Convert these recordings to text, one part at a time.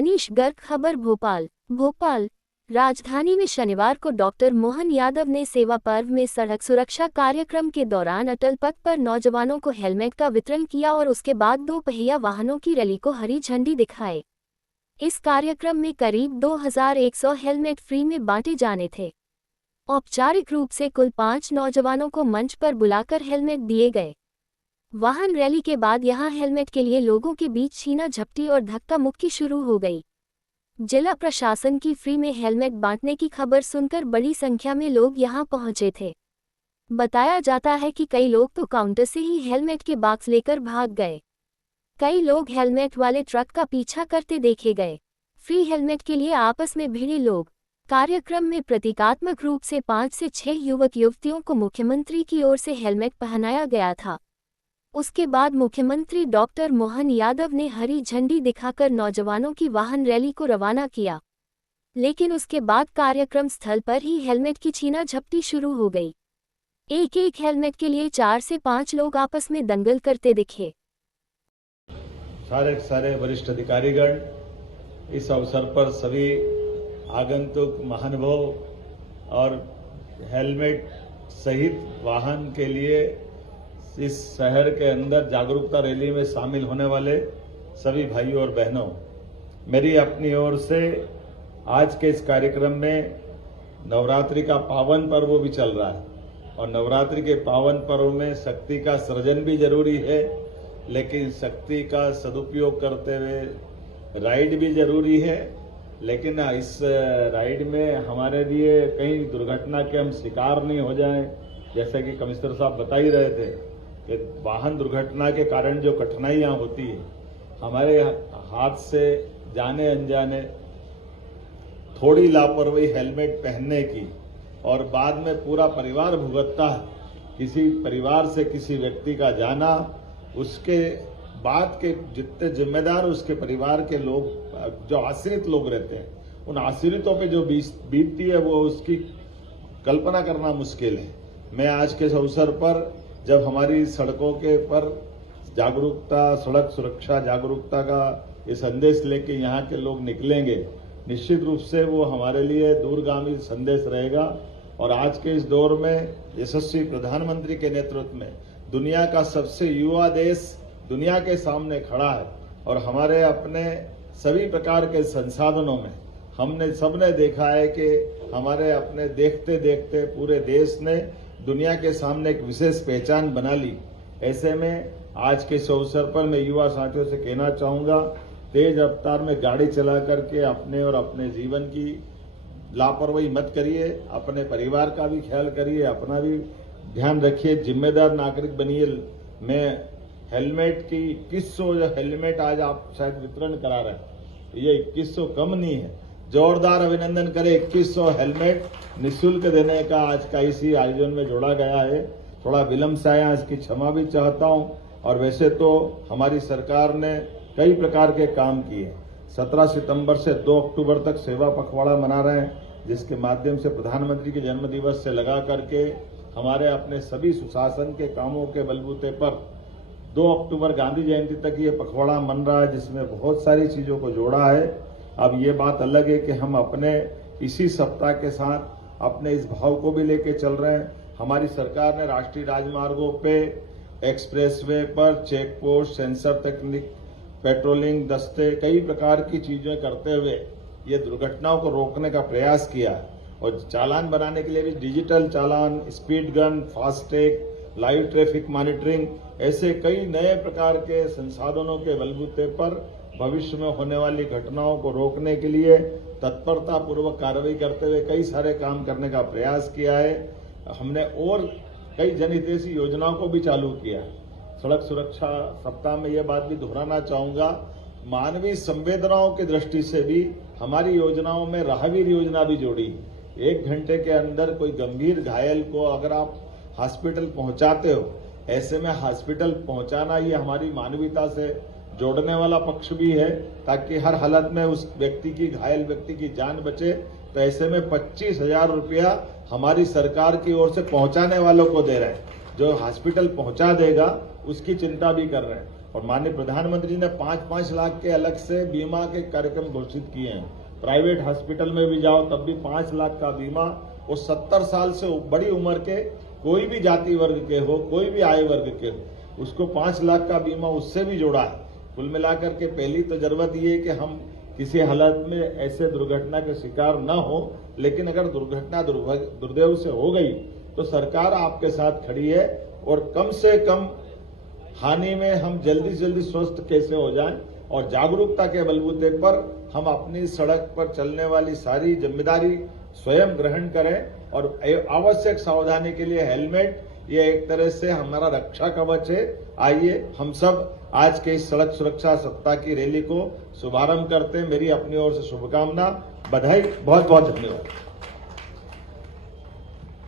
मनीष गर्ग। खबर भोपाल राजधानी में शनिवार को डॉक्टर मोहन यादव ने सेवा पर्व में सड़क सुरक्षा कार्यक्रम के दौरान अटल पथ पर नौजवानों को हेलमेट का वितरण किया और उसके बाद 2 पहिया वाहनों की रैली को हरी झंडी दिखाई। इस कार्यक्रम में करीब 2100 हेलमेट फ्री में बांटे जाने थे। औपचारिक रूप से कुल 5 नौजवानों को मंच पर बुलाकर हेलमेट दिए गए। वाहन रैली के बाद यहां हेलमेट के लिए लोगों के बीच छीना झपटी और धक्का मुक्की शुरू हो गई। जिला प्रशासन की फ्री में हेलमेट बांटने की खबर सुनकर बड़ी संख्या में लोग यहां पहुंचे थे। बताया जाता है कि कई लोग तो काउंटर से ही हेलमेट के बॉक्स लेकर भाग गए। कई लोग हेलमेट वाले ट्रक का पीछा करते देखे गए। फ्री हेलमेट के लिए आपस में भिड़े लोग। कार्यक्रम में प्रतीकात्मक रूप से 5 से 6 युवक युवतियों को मुख्यमंत्री की ओर से हेलमेट पहनाया गया था। उसके बाद मुख्यमंत्री डॉक्टर मोहन यादव ने हरी झंडी दिखाकर नौजवानों की वाहन रैली को रवाना किया। लेकिन उसके बाद कार्यक्रम स्थल पर ही हेलमेट की छीना झपटी शुरू हो गई। एक हेलमेट के लिए 4 से 5 लोग आपस में दंगल करते दिखे। सारे वरिष्ठ अधिकारीगण, इस अवसर पर सभी आगंतुक महानुभाव और हेलमेट सहित वाहन के लिए इस शहर के अंदर जागरूकता रैली में शामिल होने वाले सभी भाइयों और बहनों, मेरी अपनी ओर से आज के इस कार्यक्रम में नवरात्रि का पावन पर्व भी चल रहा है और नवरात्रि के पावन पर्व में शक्ति का सृजन भी जरूरी है, लेकिन शक्ति का सदुपयोग करते हुए राइड भी जरूरी है। लेकिन इस राइड में हमारे लिए कहीं दुर्घटना के हम शिकार नहीं हो जाएं, जैसे कि कमिश्नर साहब बता ही रहे थे कि वाहन दुर्घटना के कारण जो कठिनाइयां होती है, हमारे हाथ से जाने अनजाने थोड़ी लापरवाही हेलमेट पहनने की और बाद में पूरा परिवार भुगतता है। किसी परिवार से किसी व्यक्ति का जाना, उसके बाद के जितने जिम्मेदार उसके परिवार के लोग, जो आश्रित लोग रहते हैं, उन आश्रितों पे जो बीतती है वो उसकी कल्पना करना मुश्किल है। मैं आज के इस अवसर पर जब हमारी सड़कों के पर जागरूकता, सड़क सुरक्षा जागरूकता का ये संदेश लेके यहाँ के लोग निकलेंगे, निश्चित रूप से वो हमारे लिए दूरगामी संदेश रहेगा। और आज के इस दौर में यशस्वी प्रधानमंत्री के नेतृत्व में दुनिया का सबसे युवा देश दुनिया के सामने खड़ा है और हमारे अपने सभी प्रकार के संसाधनों में हमने सबने देखा है कि हमारे अपने देखते देखते पूरे देश ने दुनिया के सामने एक विशेष पहचान बना ली। ऐसे में आज के इस अवसर पर मैं युवा साथियों से कहना चाहूंगा, तेज रफ्तार में गाड़ी चला करके अपने और अपने जीवन की लापरवाही मत करिए, अपने परिवार का भी ख्याल करिए, अपना भी ध्यान रखिए, जिम्मेदार नागरिक बनिए। मैं हेलमेट की 2100 हेलमेट आज आप शायद वितरण करा रहे हैं, ये 2100 कम नहीं है। जोरदार अभिनंदन करें। 2100 हेलमेट निःशुल्क देने का आज का इसी आयोजन में जोड़ा गया है। थोड़ा विलंब से आया, इसकी क्षमा भी चाहता हूं। और वैसे तो हमारी सरकार ने कई प्रकार के काम किए। 17 सितंबर से 2 अक्टूबर तक सेवा पखवाड़ा मना रहे हैं, जिसके माध्यम से प्रधानमंत्री के जन्म दिवस से लगा करके हमारे अपने सभी सुशासन के कामों के बलबूते पर 2 अक्टूबर गांधी जयंती तक ये पखवाड़ा मन रहा है, जिसमें बहुत सारी चीजों को जोड़ा है। अब ये बात अलग है कि हम अपने इसी सप्ताह के साथ अपने इस भाव को भी लेके चल रहे हैं। हमारी सरकार ने राष्ट्रीय राजमार्गों पे, एक्सप्रेसवे पर चेक पोस्ट, सेंसर तकनीक, पेट्रोलिंग दस्ते, कई प्रकार की चीजें करते हुए ये दुर्घटनाओं को रोकने का प्रयास किया है। और चालान बनाने के लिए भी डिजिटल चालान, speed gun, FASTag, live traffic monitoring, ऐसे कई नए प्रकार के संसाधनों के बलबूते पर भविष्य में होने वाली घटनाओं को रोकने के लिए तत्परता पूर्वक कार्रवाई करते हुए कई सारे काम करने का प्रयास किया है। हमने और कई जनहितैषी योजनाओं को भी चालू किया। सड़क सुरक्षा सप्ताह में यह बात भी दोहराना चाहूंगा, मानवीय संवेदनाओं की दृष्टि से भी हमारी योजनाओं में राहगीर योजना भी जोड़ी। 1 घंटे के अंदर कोई गंभीर घायल को अगर आप हॉस्पिटल पहुंचाते हो, ऐसे में हॉस्पिटल पहुंचाना ये हमारी मानवीयता से जोड़ने वाला पक्ष भी है, ताकि हर हालत में उस व्यक्ति की, घायल व्यक्ति की जान बचे। तो ऐसे में 25,000 रुपया हमारी सरकार की ओर से पहुंचाने वालों को दे रहे हैं। जो हॉस्पिटल पहुंचा देगा उसकी चिंता भी कर रहे हैं। और माननीय प्रधानमंत्री जी ने 5-5 लाख के अलग से बीमा के कार्यक्रम घोषित किए हैं। प्राइवेट हॉस्पिटल में भी जाओ तब भी 5 लाख का बीमा, वो 70 साल से बड़ी उम्र के कोई भी जाति वर्ग के हो, कोई भी आयु वर्ग के हो, उसको 5 लाख का बीमा उससे भी जोड़ा है। कुल मिलाकर के पहली तो जरूरत ये है कि हम किसी हालत में ऐसे दुर्घटना के शिकार न हो, लेकिन अगर दुर्घटना दुर्दैव से हो गई तो सरकार आपके साथ खड़ी है और कम से कम हानि में हम जल्दी से जल्दी स्वस्थ कैसे हो जाएं और जागरूकता के बलबूते पर हम अपनी सड़क पर चलने वाली सारी जिम्मेदारी स्वयं ग्रहण करें और आवश्यक सावधानी के लिए हेलमेट ये एक तरह से हमारा रक्षा कवच है। आइए हम सब आज के इस सड़क सुरक्षा सप्ताह की रैली को शुभारंभ करते हैं। मेरी अपनी ओर से शुभकामना, बधाई, बहुत बहुत धन्यवाद।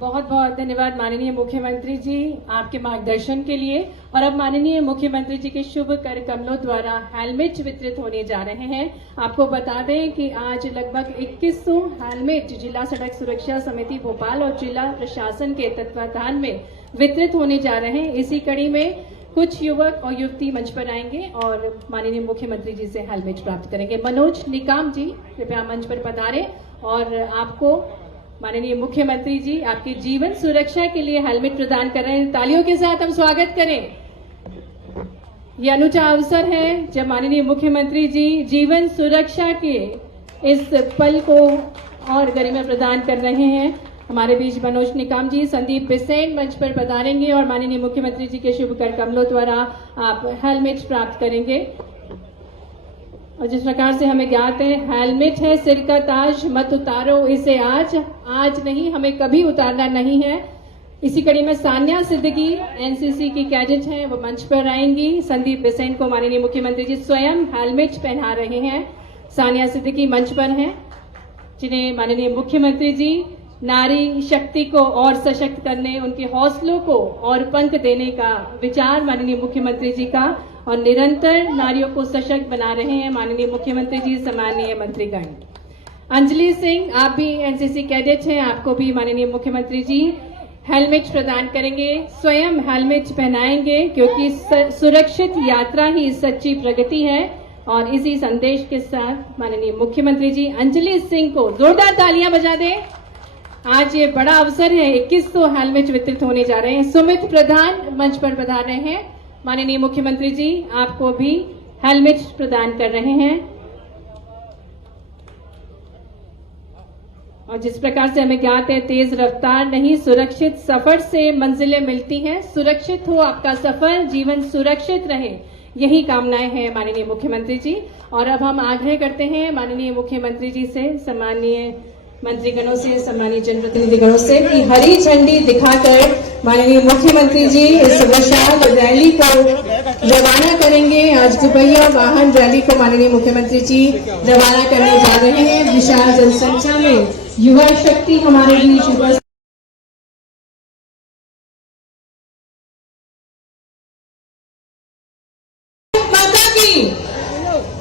बहुत बहुत धन्यवाद माननीय मुख्यमंत्री जी आपके मार्गदर्शन के लिए। और अब माननीय मुख्यमंत्री जी के शुभ कर कमलों द्वारा हेलमेट वितरित होने जा रहे हैं। आपको बता दें कि आज लगभग 2100 हेलमेट जिला सड़क सुरक्षा समिति भोपाल और जिला प्रशासन के तत्वावधान में वितरित होने जा रहे हैं। इसी कड़ी में कुछ युवक और युवती मंच पर आएंगे और माननीय मुख्यमंत्री जी से हेलमेट प्राप्त करेंगे। मनोज निकाम जी कृपया मंच पर पधारें और आपको माननीय मुख्यमंत्री जी आपकी जीवन सुरक्षा के लिए हेलमेट प्रदान कर रहे हैं। तालियों के साथ हम स्वागत करें। यह अनूठा अवसर है जब माननीय मुख्यमंत्री जी जीवन सुरक्षा के इस पल को और गरिमा प्रदान कर रहे हैं। हमारे बीच मनोज निकाम जी, संदीप बिसेन मंच पर पधारेंगे और माननीय मुख्यमंत्री जी के शुभ कर कमलों द्वारा आप हेलमेट प्राप्त करेंगे। और जिस प्रकार से हमें ज्ञात है, हेलमेट है सिर का ताज, मत उतारो इसे आज नहीं, हमें कभी उतारना नहीं है। इसी कड़ी में सान्या सिद्दीकी एनसीसी की कैडेट हैं, वो मंच पर आएंगी। संदीप बिसेन को माननीय मुख्यमंत्री जी स्वयं हेलमेट पहना रहे हैं। सान्या सिद्दीकी मंच पर हैं, जिन्हें माननीय मुख्यमंत्री जी नारी शक्ति को और सशक्त करने, उनके हौसलों को और पंख देने का विचार माननीय मुख्यमंत्री जी का, और निरंतर नारियों को सशक्त बना रहे हैं माननीय मुख्यमंत्री जी, सम्मानीय मंत्रीगण। अंजलि सिंह, आप भी एनसीसी कैडेट हैं, आपको भी माननीय मुख्यमंत्री जी हेलमेट प्रदान करेंगे, स्वयं हेलमेट पहनाएंगे, क्योंकि सुरक्षित यात्रा ही सच्ची प्रगति है। और इसी संदेश के साथ माननीय मुख्यमंत्री जी अंजलि सिंह को जोरदार तालियां बजा दें। आज ये बड़ा अवसर है, 2100 हेलमेट वितरित होने जा रहे हैं। सुमित प्रधान मंच पर पधार रहे हैं, माननीय मुख्यमंत्री जी आपको भी हेलमेट प्रदान कर रहे हैं। और जिस प्रकार से हमें ज्ञात है, तेज रफ्तार नहीं सुरक्षित सफर से मंजिलें मिलती हैं। सुरक्षित हो आपका सफर, जीवन सुरक्षित रहे, यही कामनाएं हैं माननीय मुख्यमंत्री जी। और अब हम आग्रह करते हैं माननीय मुख्यमंत्री जी से, सम्मानीय मंत्रीगणों से, सम्मानित जनप्रतिनिधिगणों से कि हरी झंडी दिखाकर माननीय मुख्यमंत्री जी इस विशाल रैली को रवाना करेंगे। आज दुपहिया वाहन रैली को माननीय मुख्यमंत्री जी रवाना करने जा रहे हैं। विशाल जनसंख्या में युवा शक्ति हमारे बीच उपस्थित।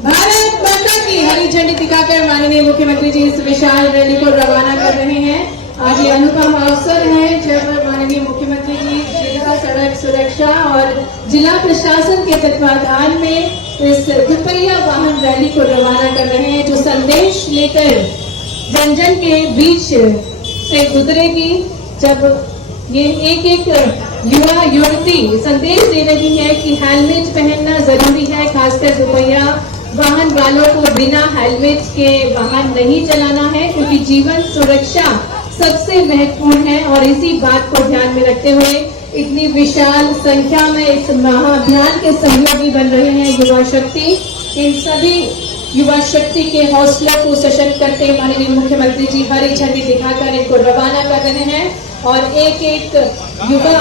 भारत माता की हरी झंडी दिखाकर माननीय मुख्यमंत्री जी इस विशाल रैली को रवाना कर रहे हैं। आज ये अनुपम अवसर है जब माननीय मुख्यमंत्री जी जिला सड़क सुरक्षा और जिला प्रशासन के तत्वावधान में इस दुपहिया वाहन रैली को रवाना कर रहे हैं, जो संदेश लेकर जन जन के बीच से गुजरेगी। जब ये एक युवा युवती संदेश दे रही है कि हेलमेट पहनना जरूरी है, खासकर दुपहिया वाहन वालों को बिना हेलमेट के वाहन नहीं चलाना है, क्योंकि जीवन सुरक्षा सबसे महत्वपूर्ण है। और इसी बात को ध्यान में रखते हुए इतनी विशाल संख्या में इस महाअभियान के सहयोगी बन रहे हैं युवा शक्ति। इन सभी युवा शक्ति के हौसलों को सशक्त करते माननीय मुख्यमंत्री जी हरी झंडी दिखाकर इनको रवाना कर रहे हैं। और एक युवा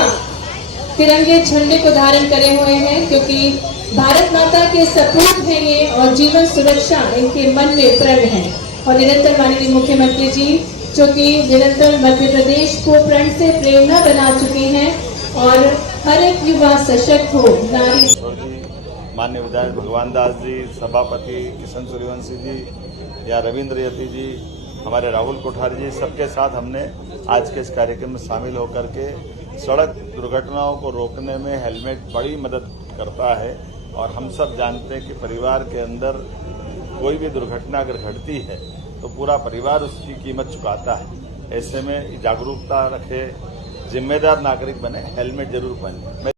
तिरंगे झंडे को धारण करे हुए हैं, क्योंकि भारत माता के सपूत हैं ये, और जीवन सुरक्षा इनके मन में प्रण है। और निरंतर माननीय मुख्यमंत्री जी, जो कि निरंतर मध्य प्रदेश को प्रण से प्रेरणा बना चुके हैं, और हर एक युवा सशक्त हो, नारी। माननीय विधायक भगवान दास जी, सभापति किशन सूर्यवंशी जी या रविंद्र यति जी, हमारे राहुल कोठारी जी, सबके साथ हमने आज के इस कार्यक्रम में शामिल होकर के सड़क दुर्घटनाओं को रोकने में हेलमेट बड़ी मदद करता है। और हम सब जानते हैं कि परिवार के अंदर कोई भी दुर्घटना अगर घटती है तो पूरा परिवार उसकी कीमत चुकाता है। ऐसे में जागरूकता रखे, जिम्मेदार नागरिक बने, हेलमेट जरूर पहने।